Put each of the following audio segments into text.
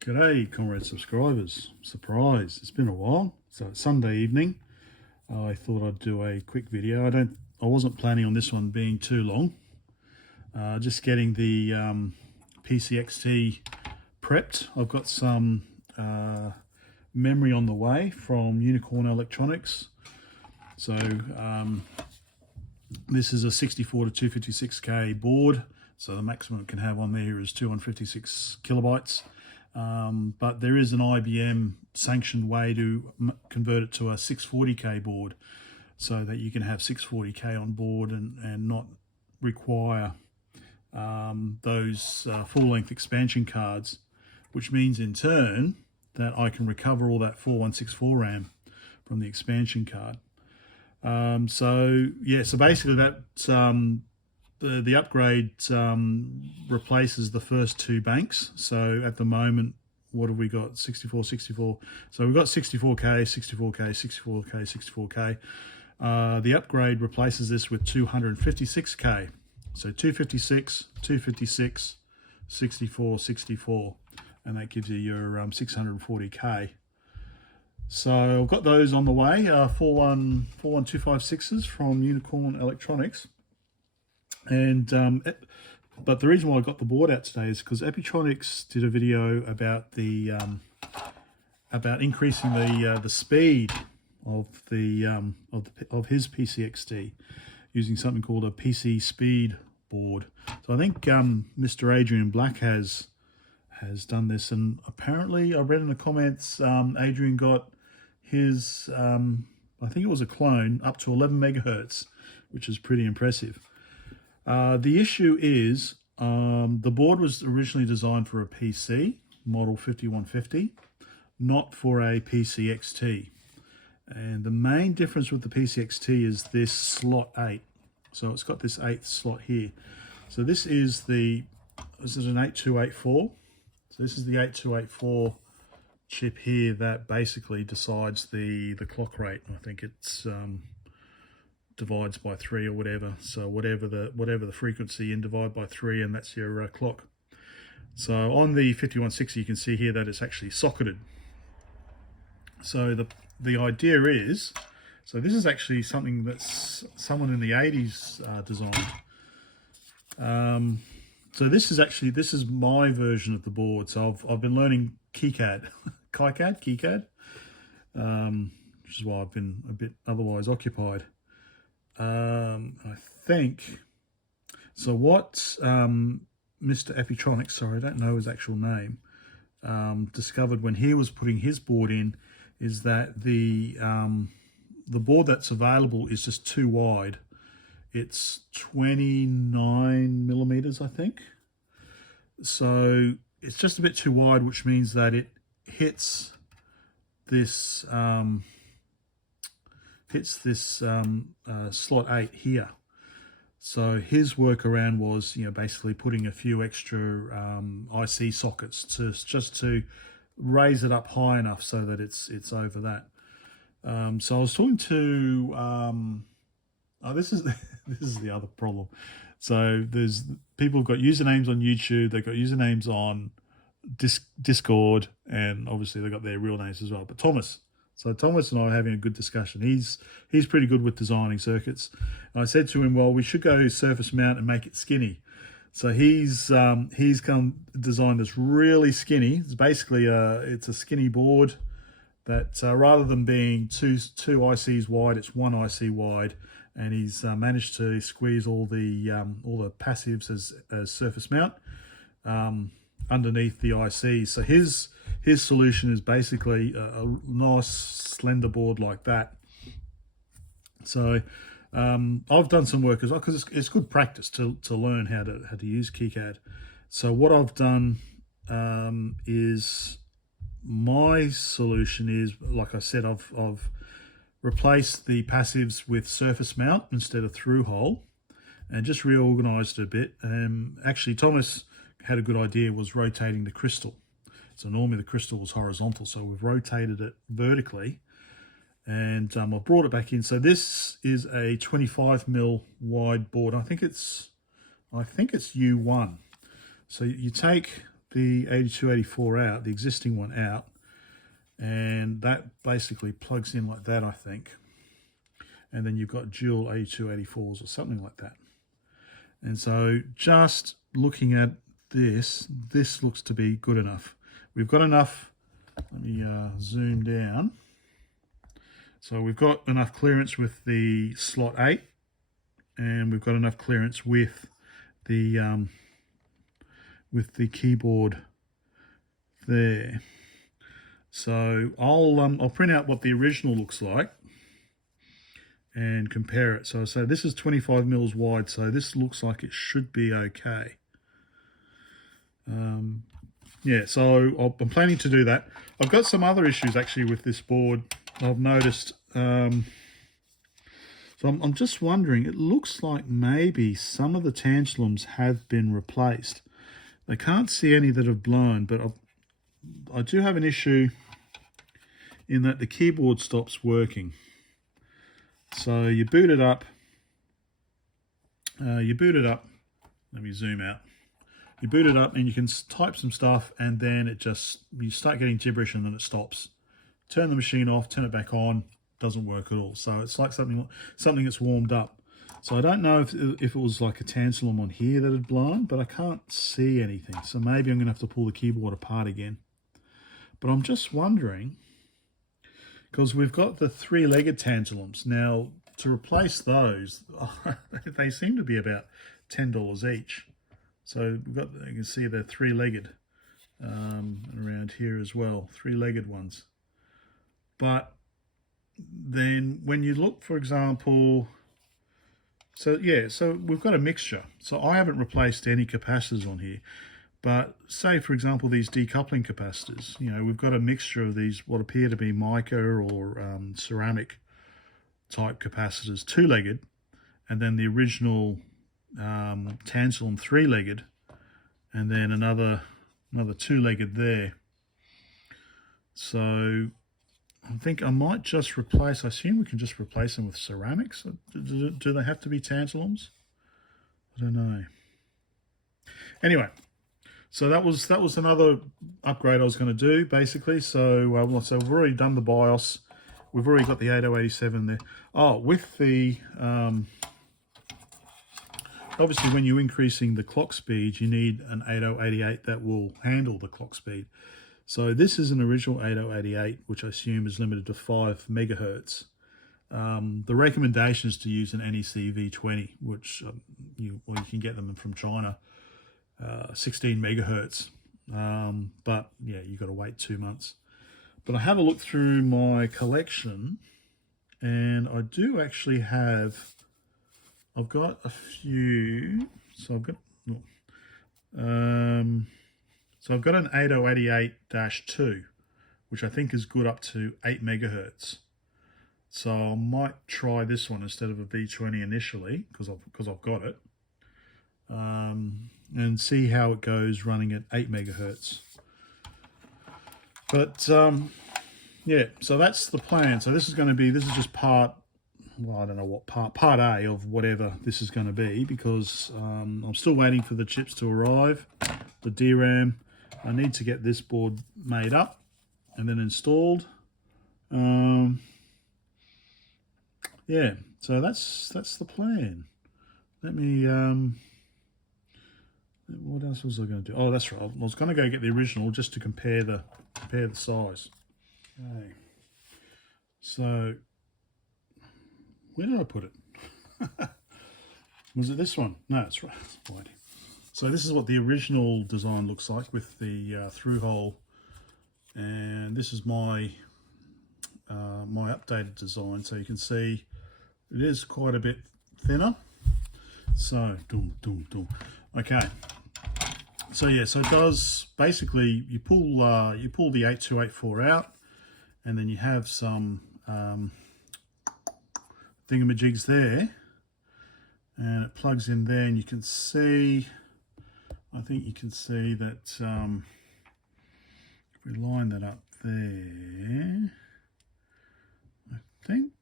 G'day, comrade subscribers. Surprise, it's been a while. So it's Sunday evening. I thought I'd do a quick video. I wasn't planning on this one being too long. Just getting the PCXT prepped. I've got some memory on the way from Unicorn Electronics. So this is a 64 to 256K board. So the maximum it can have on there is 256 kilobytes. But there is an IBM sanctioned way to convert it to a 640K board so that you can have 640K on board and not require those full-length expansion cards, which means in turn that I can recover all that 4164 RAM from the expansion card. So basically that the upgrade replaces the first two banks. So at the moment, what have we got? 64. So we've got 64K, 64K, 64K, 64K. The upgrade replaces this with 256K. So 256, 256, 64, 64, and that gives you your 640K. So I've got those on the way, 41256s from Unicorn Electronics. And but the reason why I got the board out today is because Epitronics did a video about the about increasing the speed of his PCXT using something called a PC speed board. So I think Mr. Adrian Black has done this, and apparently I read in the comments Adrian got his I think it was a clone up to 11 megahertz, which is pretty impressive. The issue is the board was originally designed for a PC model 5150, not for a PCXT. And the main difference with the PCXT is this slot 8. So it's got this 8th slot here. So this is an 8284. So this is the 8284 chip here that basically decides the clock rate. I think it's divides by 3 or whatever. So whatever the frequency, and divide by 3, and that's your clock. So on the 5160, you can see here that it's actually socketed. So the idea is, so this is actually something that someone in the 80s designed. So this is my version of the board. So I've been learning KiCad, KiCad, which is why I've been a bit otherwise occupied. I think, so what Mr. Epitronics, sorry, I don't know his actual name, discovered when he was putting his board in is that the board that's available is just too wide. It's 29 millimeters, I think. So it's just a bit too wide, which means that it hits this slot 8 here. So his workaround was, basically putting a few extra IC sockets just to raise it up high enough so that it's over that. So I was talking to this is the other problem. So there's people have got usernames on YouTube, they've got usernames on Discord, and obviously they've got their real names as well. But Thomas and I are having a good discussion. He's pretty good with designing circuits. And I said to him, well, we should go surface mount and make it skinny. So he's come design this really skinny. It's basically it's a skinny board that rather than being two ICs wide, it's one IC wide, and he's managed to squeeze all the passives as surface mount underneath the ICs. So his solution is basically a nice slender board like that. So I've done some work as well, because it's good practice to learn how to use KiCad. So what I've done is, my solution is, like I said, I've replaced the passives with surface mount instead of through hole, and just reorganized it a bit. Actually, Thomas had a good idea, was rotating the crystal. So normally the crystal was horizontal, so we've rotated it vertically, and I brought it back in. So this is a 25mm wide board. I think it's U1. So you take the 8284 out, the existing one out, and that basically plugs in like that, I think. And then you've got dual 8284s or something like that. And so just looking at this looks to be good enough. We've got enough, let me zoom down. So we've got enough clearance with the slot 8, and we've got enough clearance with the keyboard there. So I'll print out what the original looks like and compare it. So this is 25 mils wide, so this looks like it should be okay. Yeah, so I'm planning to do that. I've got some other issues actually with this board I've noticed. So I'm just wondering, it looks like maybe some of the tantalums have been replaced. I can't see any that have blown, but I do have an issue in that the keyboard stops working. So you boot it up. Let me zoom out. You boot it up and you can type some stuff, and then you start getting gibberish and then it stops. Turn the machine off, turn it back on, doesn't work at all. So it's like something that's warmed up. So I don't know if it was like a tantalum on here that had blown, but I can't see anything. So maybe I'm going to have to pull the keyboard apart again. But I'm just wondering, because we've got the 3-legged tantalums. Now, to replace those, they seem to be about $10 each. So we've got, you can see they're 3-legged around here as well, 3-legged ones. But then when you look, for example, so we've got a mixture. So I haven't replaced any capacitors on here, but say, for example, these decoupling capacitors, we've got a mixture of these, what appear to be mica or ceramic type capacitors, 2-legged, and then the original tantalum 3-legged, and then another 2-legged there. So I think I might just replace, I assume we can just replace them with ceramics. Do they have to be tantalums? I don't know. Anyway, so that was another upgrade I was going to do, basically. So so we've already done the BIOS. We've already got the 8087 there. Oh, with the obviously when you're increasing the clock speed, you need an 8088 that will handle the clock speed. So this is an original 8088, which I assume is limited to 5 megahertz. The recommendation is to use an NEC V20, which you can get them from China, 16 megahertz. But yeah, you've got to wait 2 months. But I had a look through my collection, and I do actually have, I've got a few. So I've got, so I've got an 8088-2, which I think is good up to 8 megahertz. So I might try this one instead of a V20 initially, because I've got it, and see how it goes running at 8 megahertz. But yeah, so that's the plan. So this is just part, well, I don't know what part A of whatever this is going to be, because I'm still waiting for the chips to arrive, the DRAM. I need to get this board made up and then installed. Yeah, so that's the plan. Let me, what else was I going to do? Oh, that's right. I was going to go get the original just to compare the size. Okay. So where did I put it? Was it this one? No, it's right. So this is what the original design looks like with the through hole, and this is my my updated design. So you can see it is quite a bit thinner. So okay. So yeah, so it does basically, you pull the 8284 out, and then you have some thingamajigs there, and it plugs in there, and you can see, I think you can see that if we line that up there, I think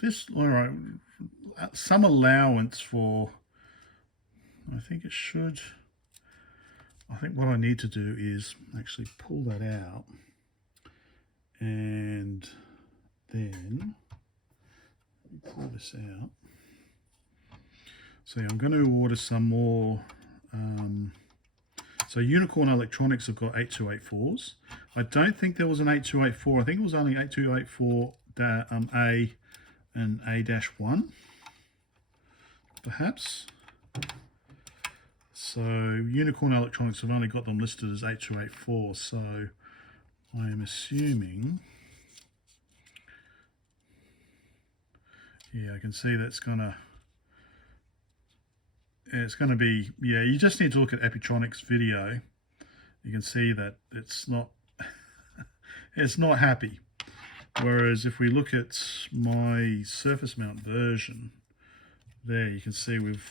this, all right, some allowance for, I think it should, I think what I need to do is actually pull that out, and then pull this out. So I'm going to order some more. So Unicorn Electronics have got 8284s. I don't think there was an 8284. I think it was only 8284 A and A-1, perhaps. So Unicorn Electronics have only got them listed as 8284. So I am assuming, yeah, I can see that's gonna. It's going to be, yeah, you just need to look at Epitronic's video. You can see that it's not it's not happy. Whereas if we look at my surface mount version, there you can see we've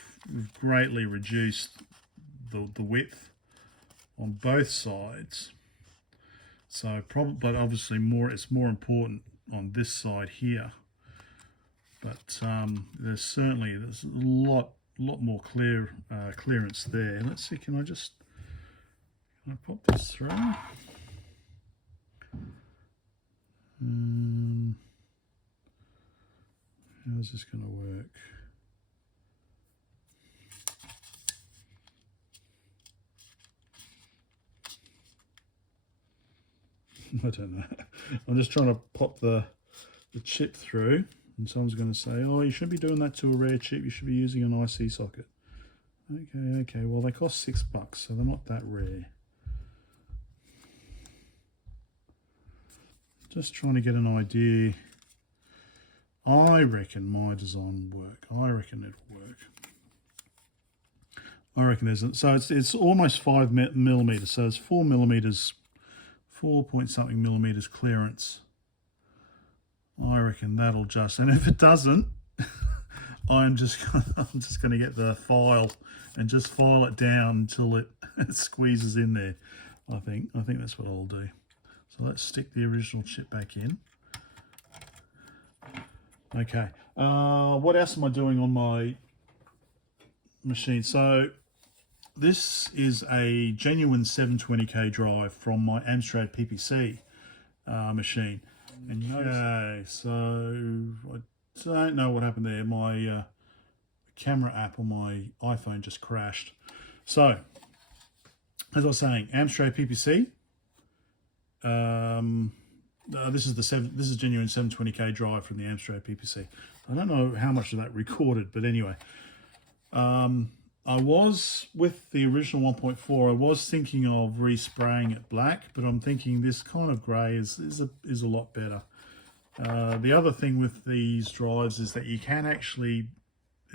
greatly reduced the width on both sides. So but obviously it's more important on this side here. But there's a lot more clearance there. Let's see, can I pop this through? How's this going to work? I don't know. I'm just trying to pop the chip through, and someone's going to say, oh, you shouldn't be doing that to a rare chip, you should be using an IC socket. Okay, well they cost $6, so they're not that rare. Just trying to get an idea. I reckon my design will work. I reckon it'll work. I reckon it's almost 5 millimeters, so it's 4 millimeters, 4 point something millimeters clearance. I reckon that'll just, and if it doesn't, I'm just going to get the file and just file it down until it squeezes in there. I think that's what I'll do. So let's stick the original chip back in. Okay, what else am I doing on my machine? So this is a genuine 720K drive from my Amstrad PPC machine. Okay, so I don't know what happened there. My camera app on my iPhone just crashed. So, as I was saying, Amstrad PPC. This is genuine 720K drive from the Amstrad PPC. I don't know how much of that recorded, but anyway, I was with the original 1.4. I was thinking of respraying it black, but I'm thinking this kind of grey is a lot better. The other thing with these drives is that it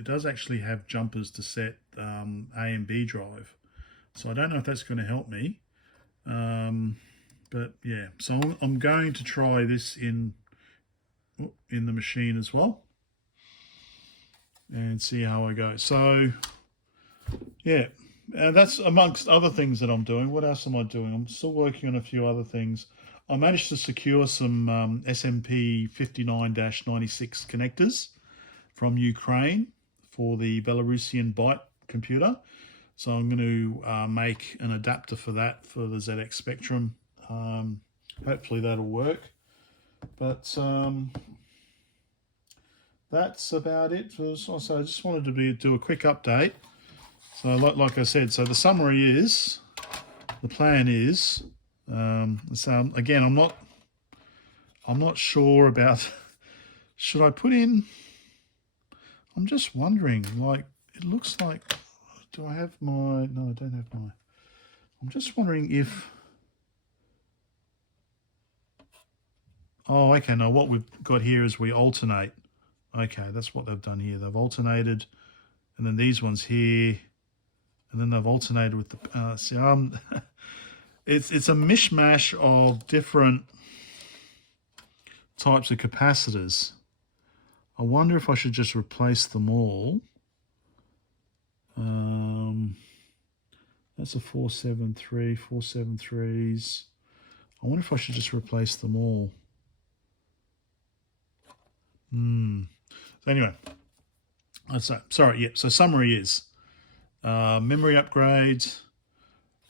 does actually have jumpers to set A and B drive. So I don't know if that's going to help me. But yeah, so I'm going to try this in the machine as well and see how I go. So yeah, that's amongst other things that I'm doing. What else am I doing? I'm still working on a few other things. I managed to secure some SMP 59-96 connectors from Ukraine for the Belarusian Byte computer. So I'm going to make an adapter for that for the ZX Spectrum. Hopefully that'll work. But that's about it. So I just wanted to do a quick update. So like I said, so the summary is, the plan is, so again, I'm not sure about, should I put in, I'm just wondering, like, it looks like, do I have my, no, I don't have my, I'm just wondering if, oh, okay, no, what we've got here is we alternate. Okay, that's what they've done here. They've alternated, and then these ones here, and then they've alternated with the, it's a mishmash of different types of capacitors. I wonder if I should just replace them all. That's a 473, 473s. I wonder if I should just replace them all. So anyway, so summary is memory upgrades,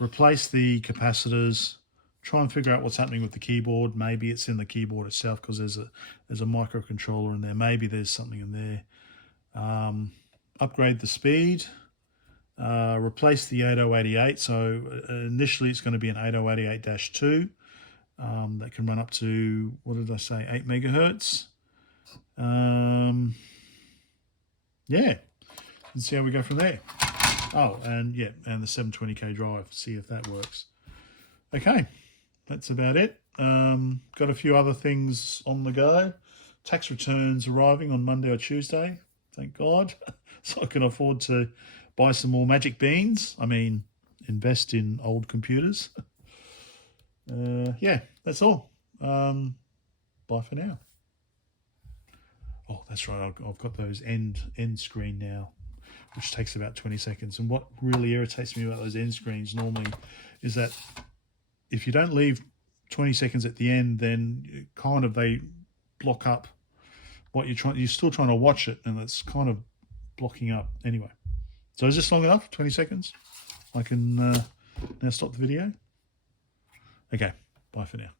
replace the capacitors, try and figure out what's happening with the keyboard. Maybe it's in the keyboard itself because there's a microcontroller in there. Maybe there's something in there. Upgrade the speed. Replace the 8088. So initially it's going to be an 8088-2 that can run up to, what did I say, 8 megahertz. Yeah, and see how we go from there. Oh, and yeah, and the 720k drive, see if that works. Okay, that's about it. Got a few other things on the go. Tax returns arriving on Monday or Tuesday, thank God. So I can afford to buy some more magic beans. I mean, invest in old computers. Yeah, that's all. Bye for now. Oh, that's right. I've got those end screen now, which takes about 20 seconds. And what really irritates me about those end screens normally is that if you don't leave 20 seconds at the end, then kind of they block up what you're trying. You're still trying to watch it, and it's kind of blocking up. Anyway, so is this long enough? 20 seconds? I can now stop the video. Okay, bye for now.